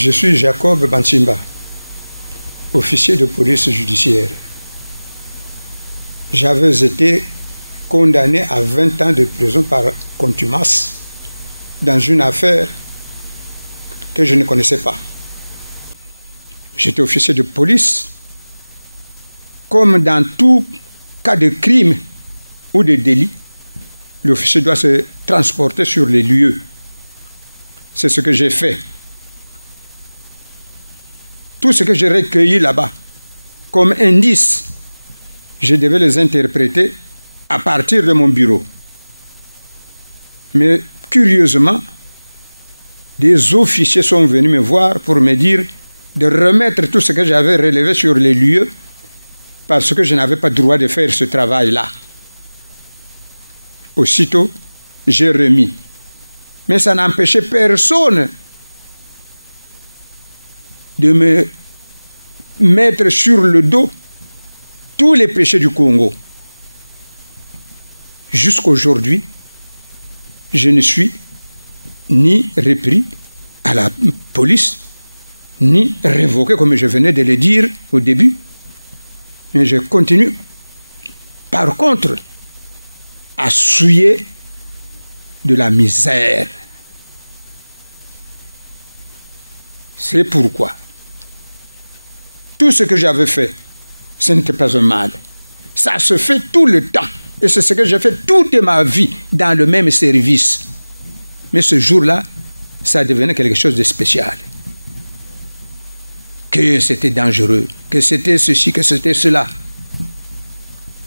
Je suis Jacob Bantsimba, officier de police judiciaire. J'avais été condamné à 20 ans de prison par contumace dans une affaire que je ne connaissais pas. J'étais officier de police. Comme dans tout cas de crime ou de délit, l'officier doit se transporter sur les lieux. C'est ce que j'ai fait. Tout ce que j'ai recueilli là-bas comme indice, je devais les interpréter à partir de mon bureau. Mais curieusement, des officiers sont venus me voir pour me dire de remettre tout ce que j'avais relevé sur les lieux parce que je n'avais pas droit de faire ce travail-là. Aussitôt, j'ai remis. Mais ça n'empêchait personne de me mettre sur le dos tous les péchés du Congo. Jusqu'aujourd'hui, je ne suis ni repris à la police, ni révoqué, comme je venais de le dire au début. Mais je continue, par contre, à souiller de la misère. C'est pourquoi tout ce que j'avais fait, ce n'était pas un mal. Ça se fait tout le temps. Et c'est ce que j'ai fait toute ma vie dans le même service. Mais ce jour-là, ça devenait quelque chose de spécial. Que c'était dangereux, que c'était ceci, que c'était cela.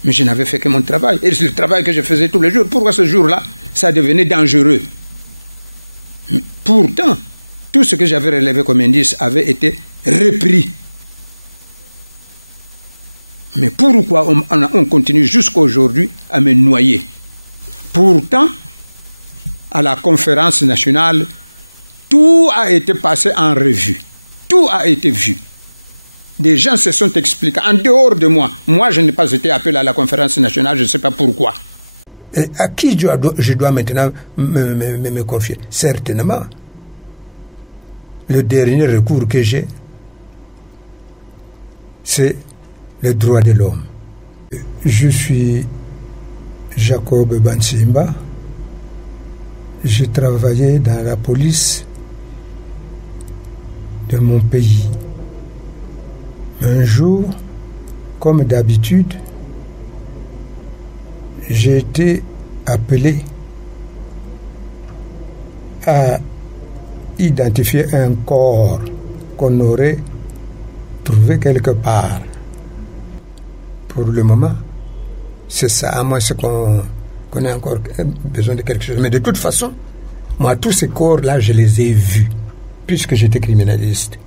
Mais je n'avais fait que mon travail. Et c'est le travail que je faisais tous les jours. Pourquoi ce jour-là, ça devenait dangereux? Mais pourtant, tout ce que j'avais relevé comme indice avait été repris. Mais pourquoi on continue jusqu'à aujourd'hui à me noyer? Pourtant, à la conférence nationale, tout a été passé en revue. Tout a été vu. Des gens se sont expliqués en dehors de moi. Moi, je n'ai pas été appelé à la conférence nationale, je ne sais pas pourquoi. Et à qui je dois maintenant me confier? Certainement, le dernier recours que j'ai, c'est les droits de l'homme. Je suis Jacob Bantsimba. J'ai travaillé dans la police de mon pays. Un jour, comme d'habitude, j'ai été appelé à identifier un corps qu'on aurait trouvé quelque part. Pour le moment, c'est ça, à moins qu'on ait encore besoin de quelque chose. Mais de toute façon, moi, tous ces corps-là, je les ai vus, puisque j'étais criminaliste.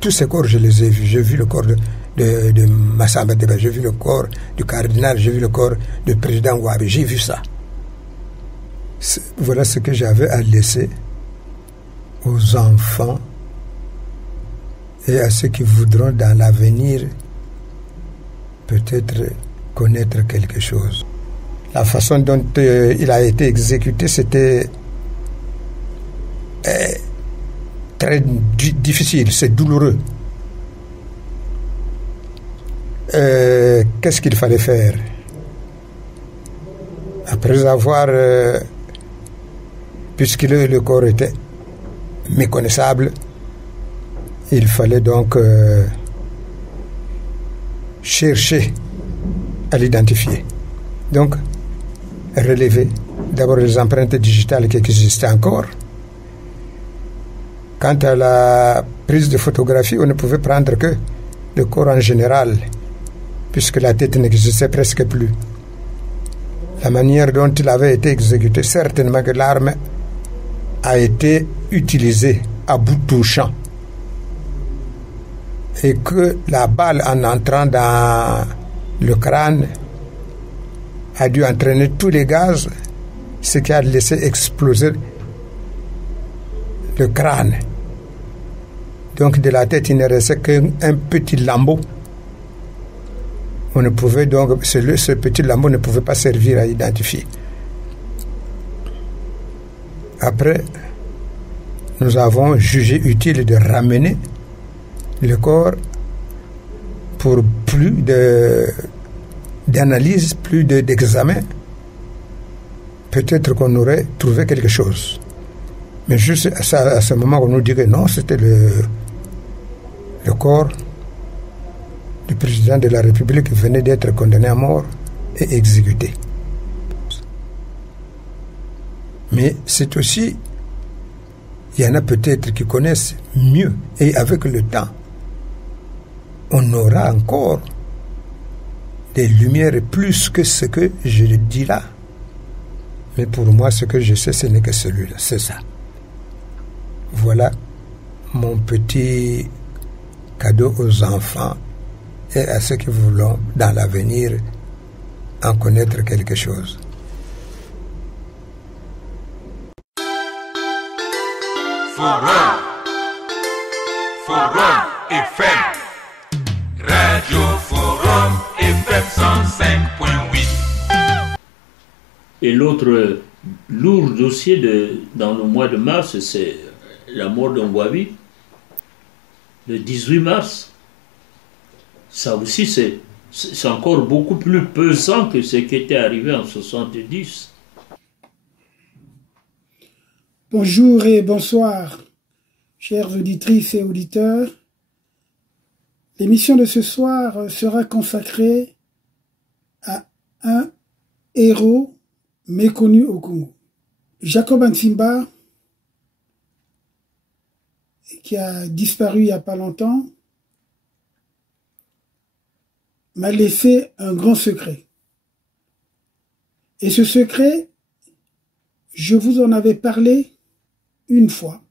Tous ces corps, je les ai vus. J'ai vu le corps de Massamba Deba, j'ai vu le corps du cardinal, j'ai vu le corps du président Ouabi, j'ai vu ça. Voilà ce que j'avais à laisser aux enfants et à ceux qui voudront dans l'avenir peut-être connaître quelque chose. La façon dont il a été exécuté, c'était très difficile, c'est douloureux. Qu'est-ce qu'il fallait faire? Après avoir, puisque le corps était méconnaissable, il fallait donc chercher à l'identifier. Donc, relever d'abord les empreintes digitales qui existaient encore. Quant à la prise de photographie, on ne pouvait prendre que le corps en général, puisque la tête n'existait presque plus. La manière dont il avait été exécuté, certainement que l'arme a été utilisée à bout touchant. Et que la balle, en entrant dans le crâne, a dû entraîner tous les gaz, ce qui a laissé exploser le crâne. Donc de la tête, il ne restait qu'un petit lambeau. On ne pouvait donc, ce petit lambeau ne pouvait pas servir à identifier. Après, nous avons jugé utile de ramener le corps pour plus d'analyse, plus d'examen. Peut-être qu'on aurait trouvé quelque chose. Mais juste à ce moment, on nous dit que non, c'était le corps du président de la République qui venait d'être condamné à mort et exécuté. Mais c'est aussi, il y en a peut-être qui connaissent mieux, et avec le temps, on aura encore des lumières plus que ce que je dis là. Mais pour moi, ce que je sais, ce n'est que celui-là, c'est ça. Voilà mon petit cadeau aux enfants et à ceux qui voulons, dans l'avenir, en connaître quelque chose. Forum FM, Radio Forum FM 105.8. Et l'autre lourd dossier dans le mois de mars, c'est la mort d'Ongwabi, le 18 mars. Ça aussi, c'est encore beaucoup plus pesant que ce qui était arrivé en 70. Bonjour et bonsoir, chères auditrices et auditeurs. L'émission de ce soir sera consacrée à un héros méconnu au Congo. Jacob Antsimba, qui a disparu il n'y a pas longtemps, m'a laissé un grand secret. Et ce secret, je vous en avais parlé une fois.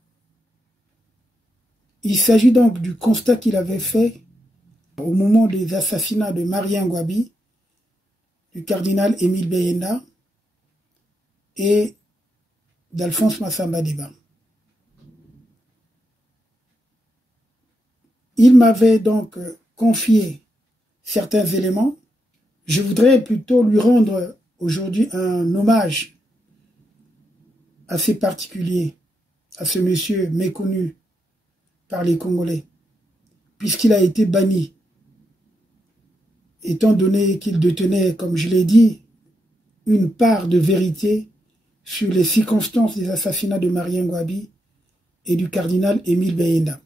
Il s'agit donc du constat qu'il avait fait au moment des assassinats de Marien Ngouabi, du cardinal Émile Beyenda et d'Alphonse Massamba Deba. Il m'avait donc confié certains éléments. Je voudrais plutôt lui rendre aujourd'hui un hommage assez particulier à ce monsieur méconnu par les Congolais, puisqu'il a été banni, étant donné qu'il détenait, comme je l'ai dit, une part de vérité sur les circonstances des assassinats de Marien Ngouabi et du cardinal Émile Beyenda,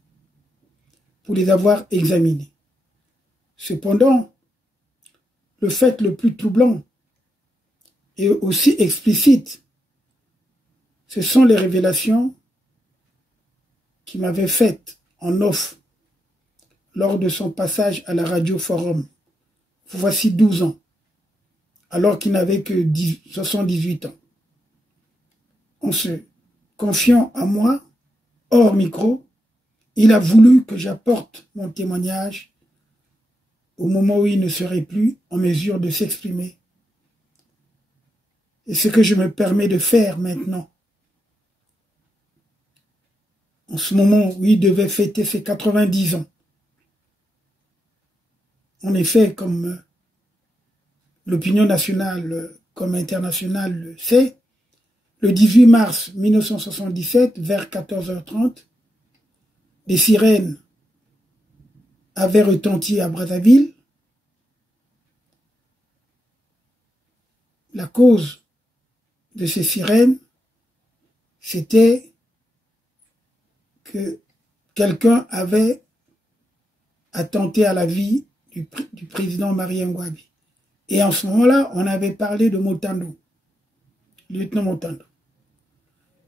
pour les avoir examinés. Cependant, le fait le plus troublant et aussi explicite, ce sont les révélations qu'il m'avait faites en off lors de son passage à la Radio Forum, voici 12 ans, alors qu'il n'avait que 78 ans. En se confiant à moi, hors micro, il a voulu que j'apporte mon témoignage au moment où il ne serait plus en mesure de s'exprimer. Et ce que je me permets de faire maintenant, en ce moment où il devait fêter ses 90 ans. En effet, comme l'opinion nationale comme internationale le sait, le 18 mars 1977, vers 14h30, des sirènes avaient retenti à Brazzaville. La cause de ces sirènes, c'était que quelqu'un avait attenté à la vie du président Marien Ngouabi. Et en ce moment-là, on avait parlé de Motando, lieutenant Motando.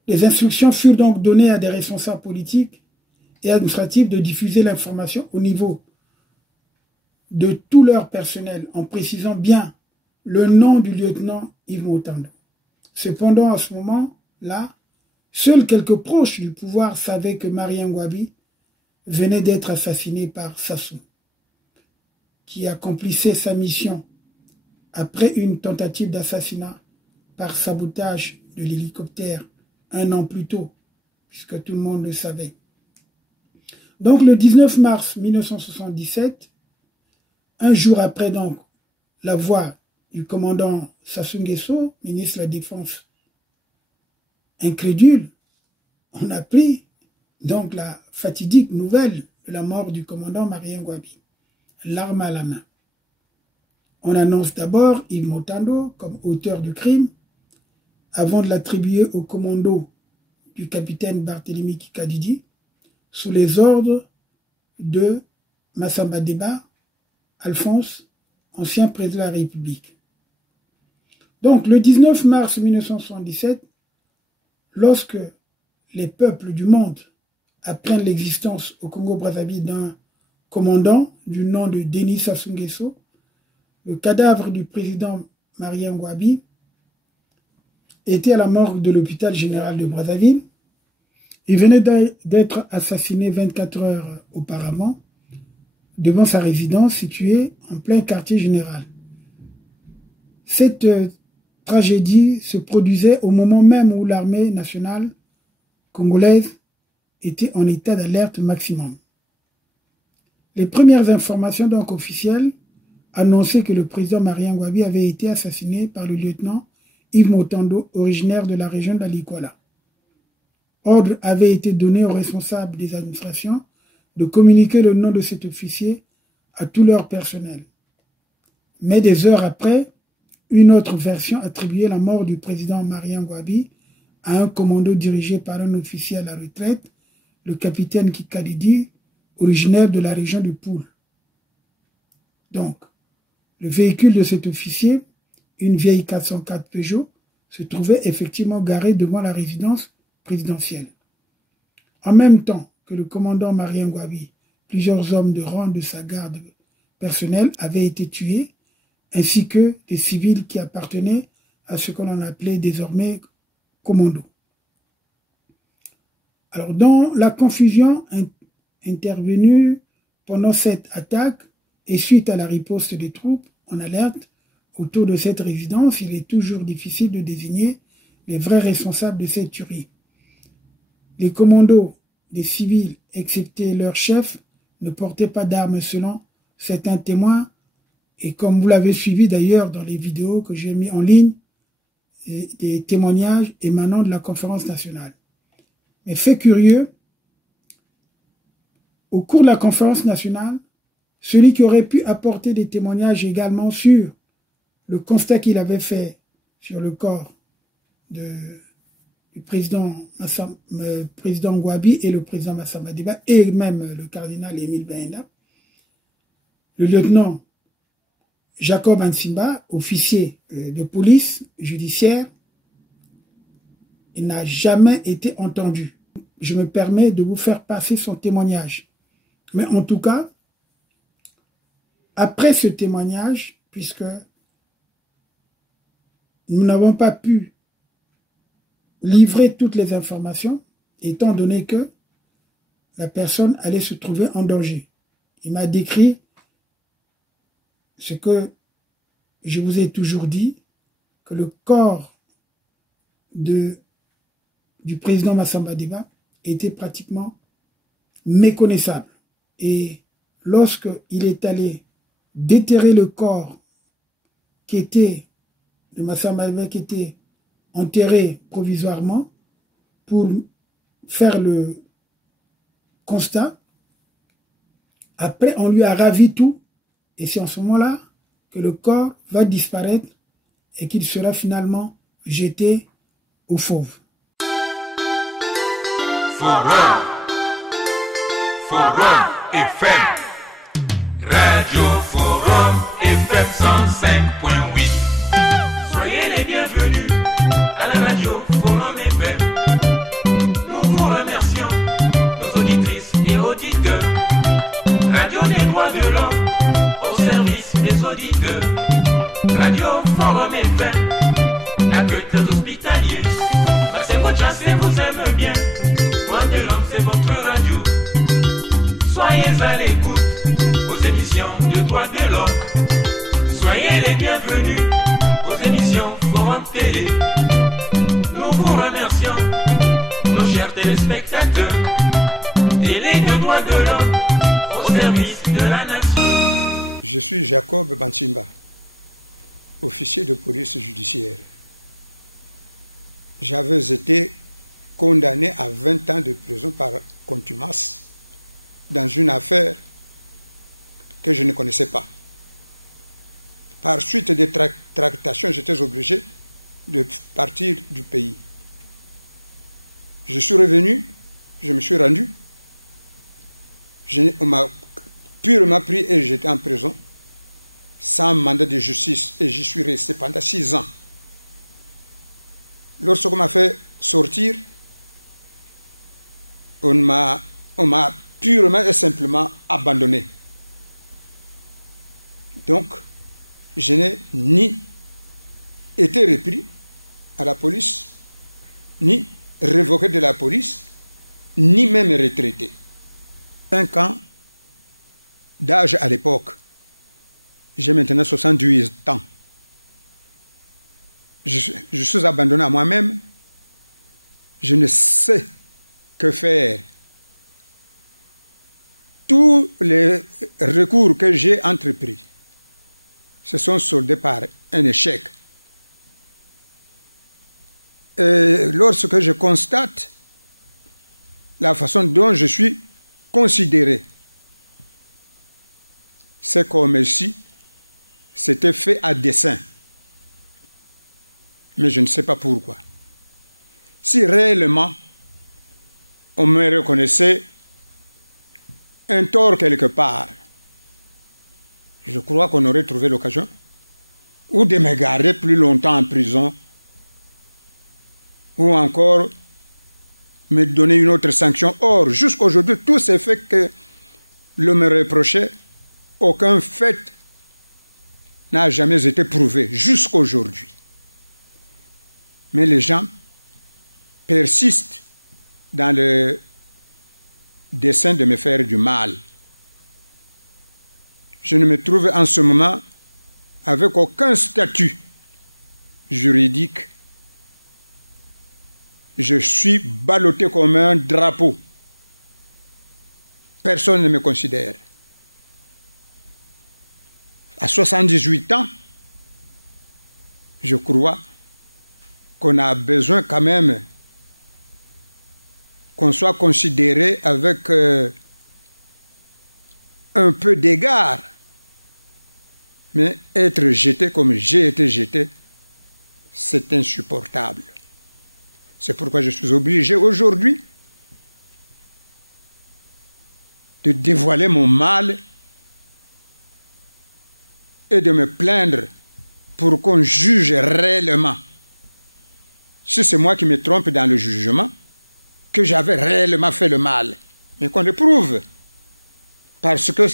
Les instructions furent donc données à des responsables politiques et administratifs de diffuser l'information au niveau de tout leur personnel, en précisant bien le nom du lieutenant Yves Motando. Cependant, à ce moment-là, seuls quelques proches du pouvoir savaient que Marien Ngouabi venait d'être assassiné par Sassou, qui accomplissait sa mission après une tentative d'assassinat par sabotage de l'hélicoptère 1 an plus tôt, puisque tout le monde le savait. Donc le 19 mars 1977, un jour après donc la voix du commandant Sassou Nguesso, ministre de la Défense, incrédule, on apprit donc la fatidique nouvelle de la mort du commandant Marien Ngouabi, l'arme à la main. On annonce d'abord Yves Montando comme auteur du crime, avant de l'attribuer au commando du capitaine Barthélemy Kikadidi, sous les ordres de Massamba Deba, Alphonse, ancien président de la République. Donc, le 19 mars 1977, lorsque les peuples du monde apprennent l'existence au Congo-Brazzaville d'un commandant du nom de Denis Sassou Nguesso, le cadavre du président Marien Ngouabi était à la morgue de l'hôpital général de Brazzaville. Il venait d'être assassiné 24 heures auparavant devant sa résidence située en plein quartier général. Cette tragédie se produisait au moment même où l'armée nationale congolaise était en état d'alerte maximum. Les premières informations donc officielles annonçaient que le président Marien Ngouabi avait été assassiné par le lieutenant Yves Montando, originaire de la région de la Likoala. Ordre avait été donné aux responsables des administrations de communiquer le nom de cet officier à tout leur personnel. Mais des heures après, une autre version attribuait la mort du président Marien Ngouabi à un commando dirigé par un officier à la retraite, le capitaine Kikadidi, originaire de la région de Poul. Donc, le véhicule de cet officier, une vieille 404 Peugeot, se trouvait effectivement garé devant la résidence présidentielle. En même temps que le commandant Marien Ngouabi, plusieurs hommes de rang de sa garde personnelle avaient été tués, ainsi que des civils qui appartenaient à ce qu'on appelait désormais commando. Alors, dans la confusion intervenue pendant cette attaque et suite à la riposte des troupes en alerte autour de cette résidence, il est toujours difficile de désigner les vrais responsables de cette tuerie. Les commandos des civils, excepté leur chef, ne portaient pas d'armes selon certains témoins, et comme vous l'avez suivi d'ailleurs dans les vidéos que j'ai mis en ligne, des témoignages émanant de la conférence nationale. Mais fait curieux, au cours de la conférence nationale, celui qui aurait pu apporter des témoignages également sur le constat qu'il avait fait sur le corps du président Ngouabi et le président Massamba Deba, et même le cardinal Émile Benda, le lieutenant Jacob Ansimba, officier de police judiciaire, il n'a jamais été entendu. Je me permets de vous faire passer son témoignage. Mais en tout cas, après ce témoignage, puisque nous n'avons pas pu livrer toutes les informations, étant donné que la personne allait se trouver en danger. Il m'a décrit ce que je vous ai toujours dit, que le corps du président Massamba Deba était pratiquement méconnaissable. Et lorsqu'il est allé déterrer le corps de Massamba Deba qui était enterré provisoirement pour faire le constat, après on lui a ravi tout, et c'est en ce moment-là que le corps va disparaître et qu'il sera finalement jeté aux fauves. Forum FM, Radio Forum FM 105.8. Soyez les bienvenus à la Radio Forum FM. Nous vous remercions, nos auditrices et auditeurs. Radio des droits de l'homme au service des auditeurs. Radio Forum FM, accueil des hospitaliers. C'est votre chance et vous aime bien. Droits de l'homme, c'est votre radio. Soyez à l'écoute aux émissions de droits de l'homme. Soyez les bienvenus aux émissions Forum Télé. Nous vous remercions, nos chers téléspectateurs. Télé de droits de l'homme au service de la nation. Je suis Jacob Bansimba, officier de police judiciaire. J'avais été condamné à 20 ans de prison par contumace dans une affaire que je ne connaissais pas. Par suite des tractations, j'étais obligé de partir du pays. Je suis revenu, je me suis rendu. On m'a purement pris et j'étais en prison sans mandat de justice et j'y suis resté pendant 6 ans. Lorsqu'on m'a fait sortir, on m'a purement et simplement abandonné. Donc, je n'ai ni été repris à la police, ni révoqué de la police, ni même retraité. 5 ans d'âge à l'époque. J'ai maintenant 78 ans. Je suis abandonné à moi-même. Je ne sais que faire. Tous les recours que j'ai entrepris se sont soldés par un échec. Et lorsque je constate la façon dont je suis considéré, c'est comme si c'était fait à dessein. Mais je ne sais pas pourquoi. Si réellement on me reconnaissait un tort quelque part, je crois qu'on aurait trouvé l'occasion ou de me garder plus longtemps en prison ou encore me donner une autre sanction. Or, jusqu'aujourd'hui, tous ces faits que l'on me reprochait, aucun fait n'a jamais été prouvé jusqu'aujourd'hui. Mais les gens persistent dans le dessein de me faire du mal. Je ne me trouve en ce moment avec aucun statut juridique. Je suis ballotté comme un drapeau. Personne ne me considère. À 78 ans, je crois qu'on a besoin quand même qu'on soit considéré avec un peu d'égard. Mais être jeté comme j'ai été jeté, c'est insupportable. C'est pourquoi je suis obligé aujourd'hui de dévoiler mon mal et de me plaindre pour qu'on juge réellement. Si c'est moi qui me trompe dans le jugement, que j'avais réellement fait le mal, mais qu'on le prouve. Parce que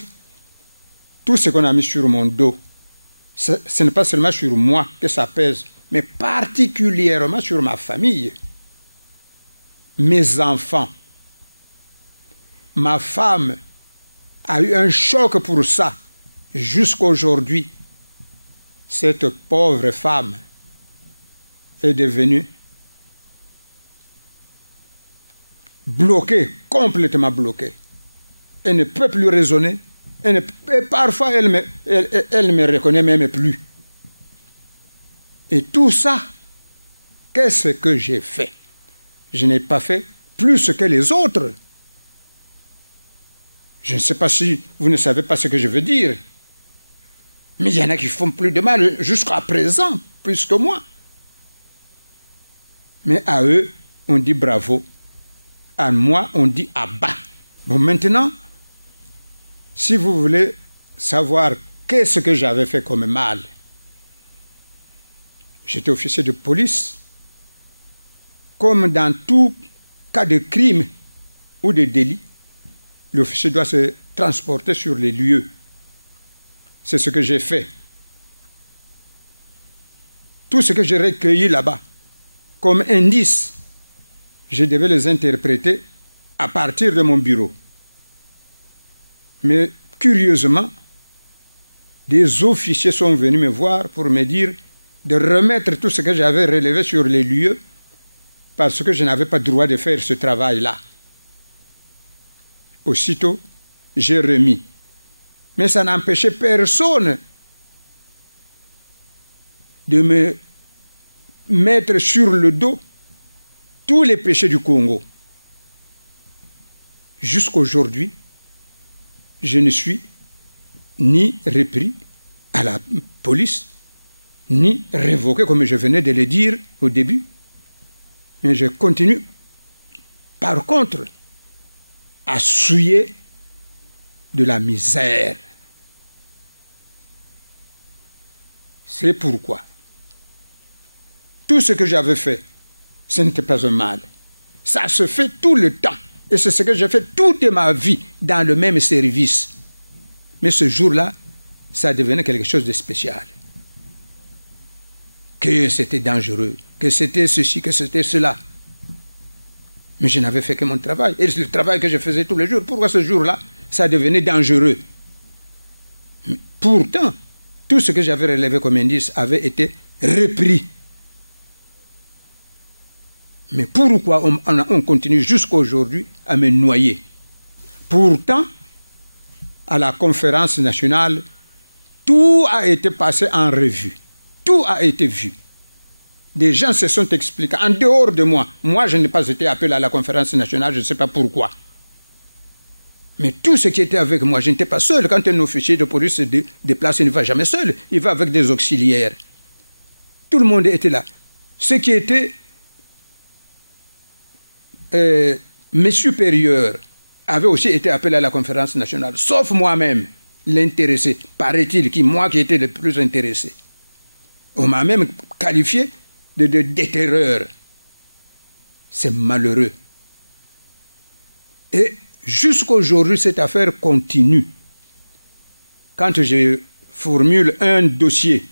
tout ce qu'on a mis sur mon dos, ce n'est pas seulement sur moi que ça pèse, mais particulièrement sur ma famille, mes enfants. Ma femme a eu un choc pour ça. Jusqu'à aujourd'hui, cette pauvre femme est devenue bloquée, complètement bloquée. Elle ne peut plus raisonner. Et parfois, elle ne me reconnaît même plus. Et tout ça, qu'est-ce que j'ai fait? Je n'ai pas fait plus que les autres. Je ne sais pas si vous ne savez pas ce que je veux dire. Mais il y en a qui font plus de mal jusqu'à présent, plus que moi. Mais à eux, on dit bravo. À moi, on dit à bas. Bon, maintenant, si vous voulez savoir qu'est-ce que j'avais fait comme mal, j'étais officier de police. Comme dans tout cas de crime ou de délit, l'officier doit se transporter sur les lieux. C'est ce que j'ai fait. Tout ce que j'ai recueilli là-bas, comme indice, je devais les interpréter à partir de mon bureau. Mais curieusement, des officiers sont venus me voir pour me dire de remettre tout ce que j'avais relevé sur les lieux parce que je n'avais pas le droit de faire ce travail-là. Aussitôt, j'ai remis. Mais ça n'empêchait personne de me mettre sur le dos tous les péchés du Congo. Jusqu'aujourd'hui, je ne suis ni repris à la police, ni révoqué, comme je venais de le dire au début. Mais je continue, par contre, à souiller de la misère. C'est pourquoi tout ce que j'avais fait, ce n'était pas un mal. Ça se fait tout le temps. Et c'est ce que j'ai fait toute ma vie dans le même service. Mais ce jour-là, ça devenait quelque chose de spécial. Que c'était dangereux, que c'était ceci, que c'était cela. Mais je n'avais fait que mon travail. Et le travail que je faisais tous les jours, pourquoi ce jour-là, ça devenait dangereux? Mais pourtant, tout ce que j'avais relevé comme indice avait été repris. Mais pourquoi on continue jusqu'à aujourd'hui à me noyer? Pourtant, à la conférence nationale, tout a été passé en revue. Tout a été vu. Des gens se sont expliqués. En dehors de moi, je n'ai pas été appelé à la conférence nationale, je ne sais pas pourquoi. Mais tout ce qui était avec moi, je n'étais pas seul. Quand un officier de police se déplace, il ne va jamais seul. Il va avec des auxiliaires. Tout le monde était là. Ce qui était mes supérieurs avaient aussi été appelés à la conférence nationale, sauf moi-même, l'intéressé, paraît-il, moi qui étais le plus intéressé. On m'a même qualifié de déterreur. C'est malheureux. Et jusqu'à aujourd'hui, cette affaire continue. Quand je formule un dossier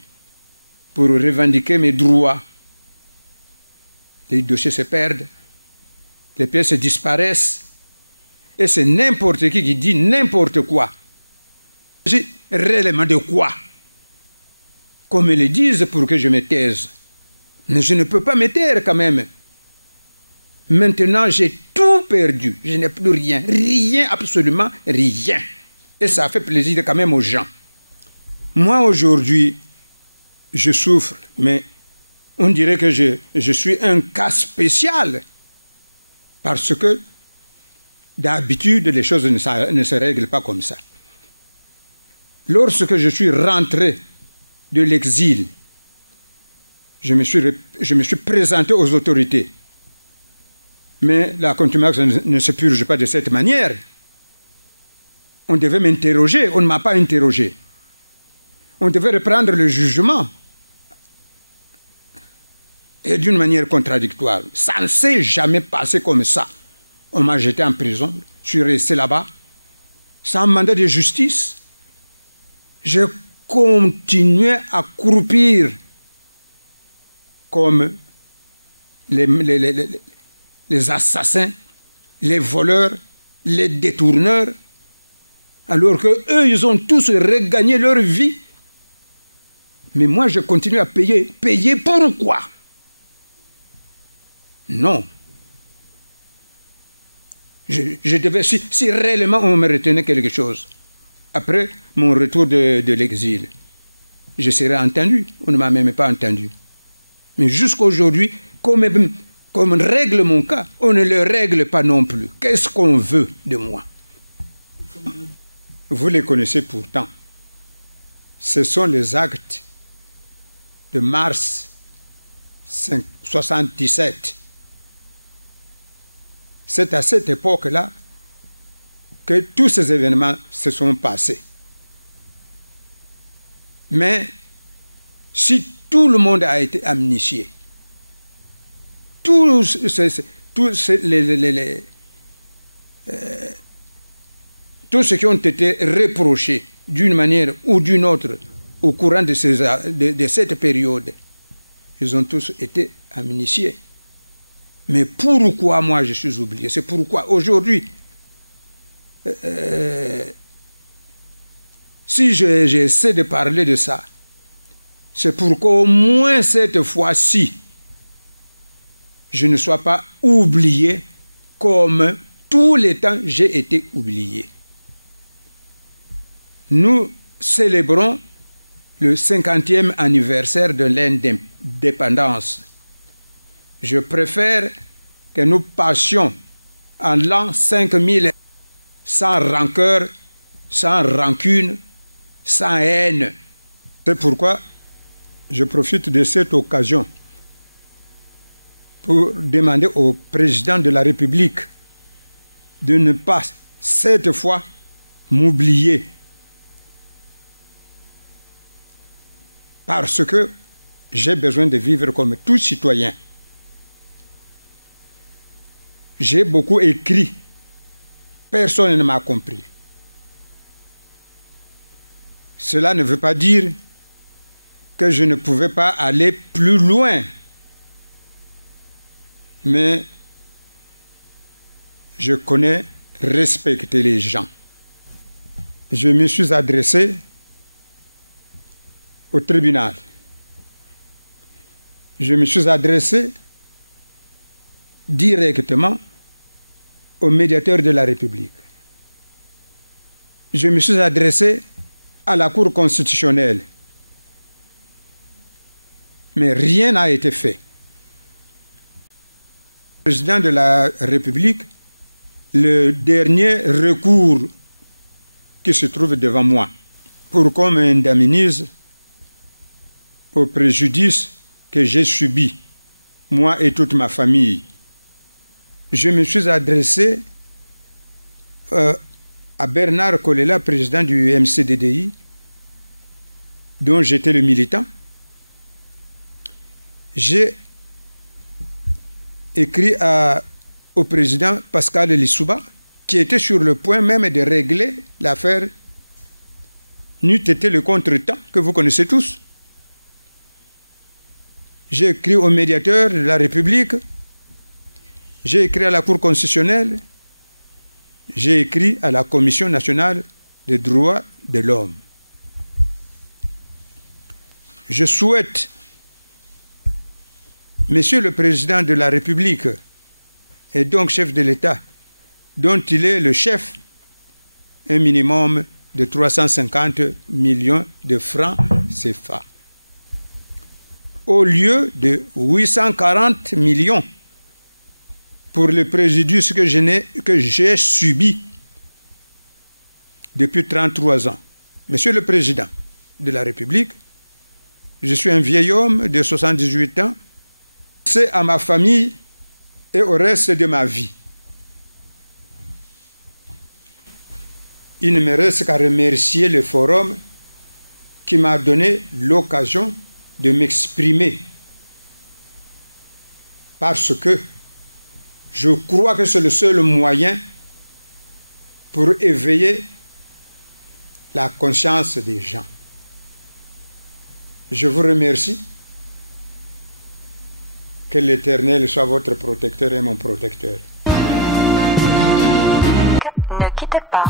pour revendiquer mes droits, les dossiers se perdent, les pièces disparaissent, et c'est n'importe qui dit n'importe quoi. C'est réellement de quoi? Qu'on me le dise pour que je me taise. Mais je ne peux pas me taire quand même. Maintenant, j'ai tout perdu. Je n'ai plus rien. Rien, absolument rien. Et ça fait plaisir quand même aux gens. Moi, aujourd'hui, je souffre, mais on dirait que je suis un cas spécial. Parce que d'habitude, les choses ne se règlent pas comme ça. Lorsque je suis rentré de l'exil, je me suis présenté aux autorités. Mais la contumace ne se purge pas de cette manière. On devait m'interroger, on ne m'a pas interrogé. On devait reprendre le jugement. Et d'une manière contradictoire. Ça ne s'est jamais passé comme ça. On m'a jeté en prison, je suis resté là-bas, sans mandat de justice. Je continuais à croupir comme les assassins, les voleurs, les détourneurs, alors qu'eux, ils ont tous regagné leur vie. Mais moi, je continue à payer. Payer pourquoi? Non. Je devais, si réellement on me retenait quelque chose, après mon retour de l'exil, je serais entendu. On ne m'a même pas entendu. Mais jusqu'à aujourd'hui, comme on règle mon cas, on ne le règle pas non plus. Qu'est-ce qu'on veut de moi? Vous les connaissez pourtant. Ce sont les actes de mars 1977. C'est à cette époque-là que tous ces événements se sont passés. Mais si tout le monde a été amnistié, tous ceux qui ont été reprochés d'une manière ou d'une autre au courant de cette période, ils ont tous été amnistiés. Mais pourquoi moi je suis oublié? C'est pourquoi aujourd'hui, si j'essaie de parler de ça, c'est pour qu'au moins cette fois-ci, je ne sois pas oublié comme tous les temps j'ai été oublié. Nous célébrons le 50e anniversaire de l'indépendance. Je préfère que nous passions en l'an 5000 sans rancœur, sans rancune, sans haine. C'est pourquoi je profite de cette occasion pour demander au président de la République de ne pas, cette fois, m'oublier. Parce que j'ai besoin de vivre comme tout citoyen. J'ai beaucoup écrit. Personne ne m'a compris. Cela ne veut pas dire que je ne pouvais pas aller plus loin. Mais je connais respecter les gens. Je me suis adressé au tribunal. Je me suis adressé directement au médiateur de la République. Je me suis adressé à la Cour constitutionnelle. Mais rien n'a été fait. Le président de la République, le dernier recours qui se trouve devant moi pour qu'on m'indemnise au préjudice que j'ai subi, moi et toute ma famille. Je me suis adressé à Bernard Kolela, président du MCDDI, dont j'étais le militant. J'ai écrit au président Pascal Lissouba, qui était sur le point même de régler l'affaire, n'eût été le contretemps que vous connaissez tous. J'ai écrit au médiateur de la République, j'ai écrit à la Cour constitutionnelle, j'ai écrit à la Commission nationale des droits de l'homme. Je souhaite, Monsieur le Président de la République, et donc chef de l'État, dont il est le chef, un minimum de 350 millions de francs CFA. Au lieu de 840 millions pour le préjudice que j'ai subi depuis 33 ans. Monsieur le Président de la République, je suis un vieil homme de 78 ans, c'est à ma famille et au reste de ma vie. Il ne me reste qu'à remercier le forum qui m'a donné l'occasion de m'exprimer. Parce que je crois que c'est le seul moyen pour éveiller la conscience des gens. Je vous remercie. Que l'Éternel soit votre protecteur et mon protecteur. Ne quittez pas.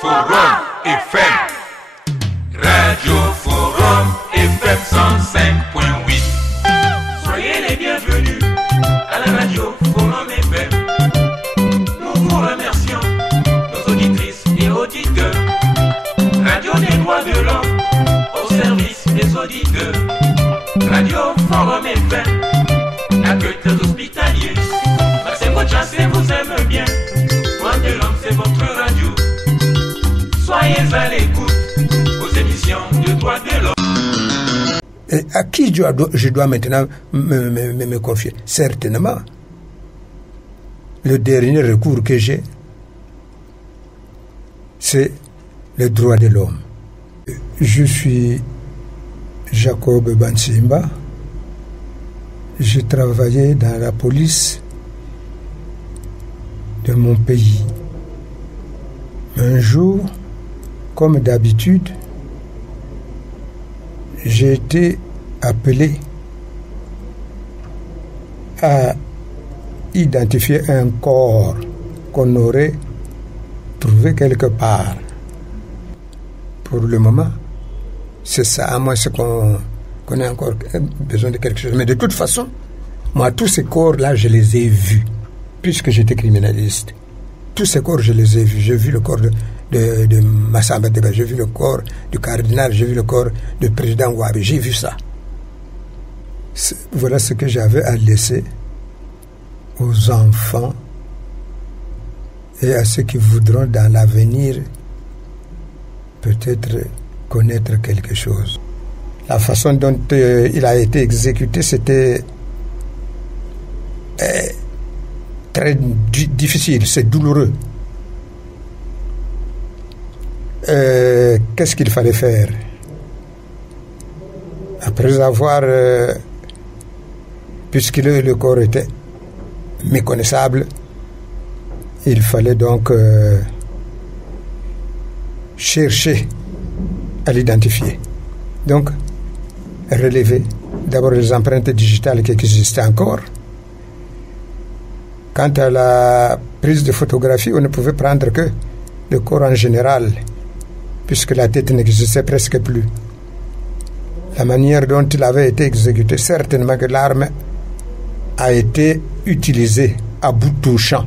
Forum FM. Radio Forum FM 105.8. Soyez les bienvenus à la radio Forum FM. Nous vous remercions, nos auditrices et auditeurs. Radio des droits de l'homme au service des auditeurs. Radio Forum FM, accueille les hospitaliers. Passez votre chance et vous aime bien. Droits de l'homme, c'est votre radio. Soyez à l'écoute aux émissions de droits de l'homme. Et à qui je dois maintenant me confier? Certainement, le dernier recours que j'ai, c'est les droits de l'homme. Je suis Jacob Bansimba. J'ai travaillé dans la police de mon pays. Un jour, comme d'habitude, j'ai été appelé à identifier un corps qu'on aurait trouvé quelque part. Pour le moment, c'est ça, à moins qu'on ait encore besoin de quelque chose. Mais de toute façon, moi, tous ces corps-là, je les ai vus, puisque j'étais criminaliste. Tous ces corps, je les ai vus. J'ai vu le corps de Massamba Deba, j'ai vu le corps du cardinal, j'ai vu le corps du président Ouabi, j'ai vu ça. Voilà ce que j'avais à laisser aux enfants et à ceux qui voudront dans l'avenir peut-être connaître quelque chose. La façon dont il a été exécuté, c'était très difficile, c'est douloureux. Qu'est-ce qu'il fallait faire? Après avoir, puisque le corps était méconnaissable, il fallait donc chercher à l'identifier. Donc, relever d'abord les empreintes digitales qui existaient encore. Quant à la prise de photographie, on ne pouvait prendre que le corps en général, puisque la tête n'existait presque plus. La manière dont il avait été exécuté, certainement que l'arme a été utilisée à bout touchant.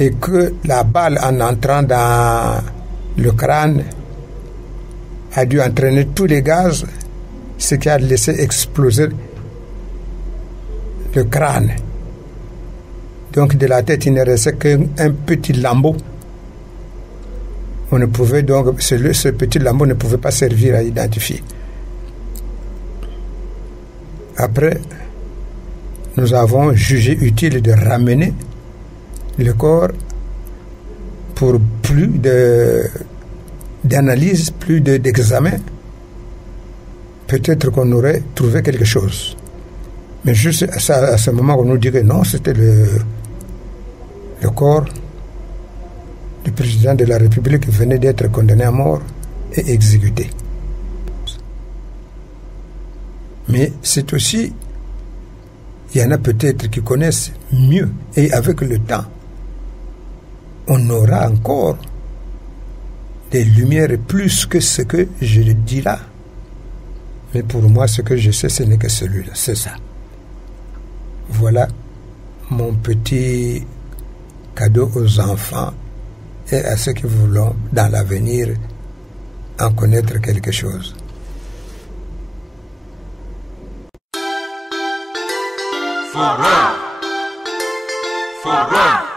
Et que la balle, en entrant dans le crâne, a dû entraîner tous les gaz, ce qui a laissé exploser le crâne. Donc de la tête, il ne restait qu'un petit lambeau. On ne pouvait donc, ce petit lambeau ne pouvait pas servir à identifier. Après, nous avons jugé utile de ramener le corps pour plus d'analyse, plus d'examen. Peut-être qu'on aurait trouvé quelque chose. Mais juste à ce moment, on nous dit que non, c'était le corps du président de la République qui venait d'être condamné à mort et exécuté. Mais c'est aussi, il y en a peut-être qui connaissent mieux, et avec le temps, on aura encore des lumières plus que ce que je dis là. Mais pour moi, ce que je sais, ce n'est que celui-là, c'est ça. Voilà mon petit cadeau aux enfants et à ceux qui voulons, dans l'avenir, en connaître quelque chose. Forum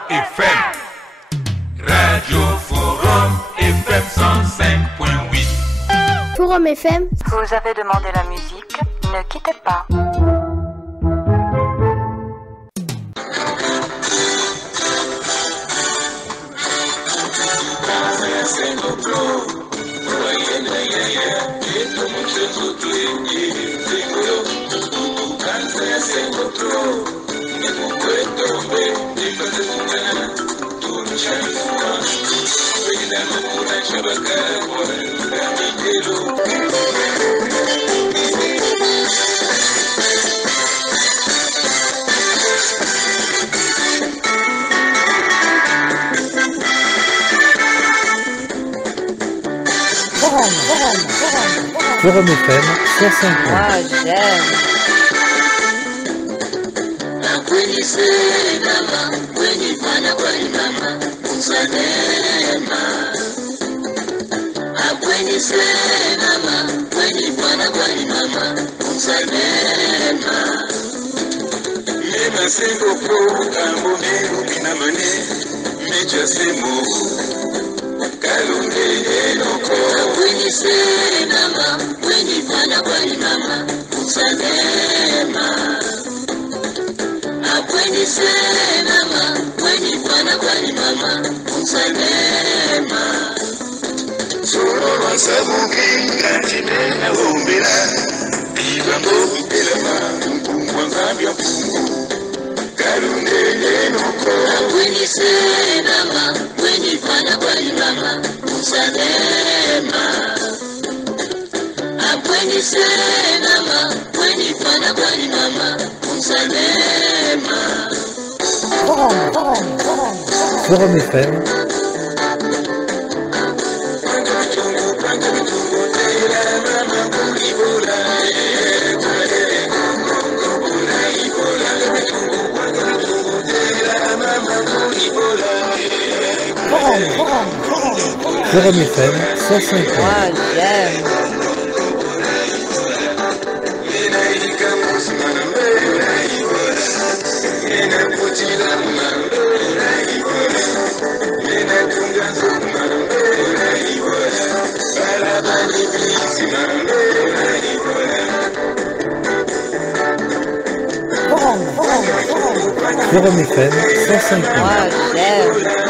FM, Radio Forum FM 105.8. Forum FM. Vous avez demandé la musique, ne quittez pas. Forum FM 105. Moi j'aime. Forum FM. Forum FM 105. J'aime. Forum FM 105. J'aime.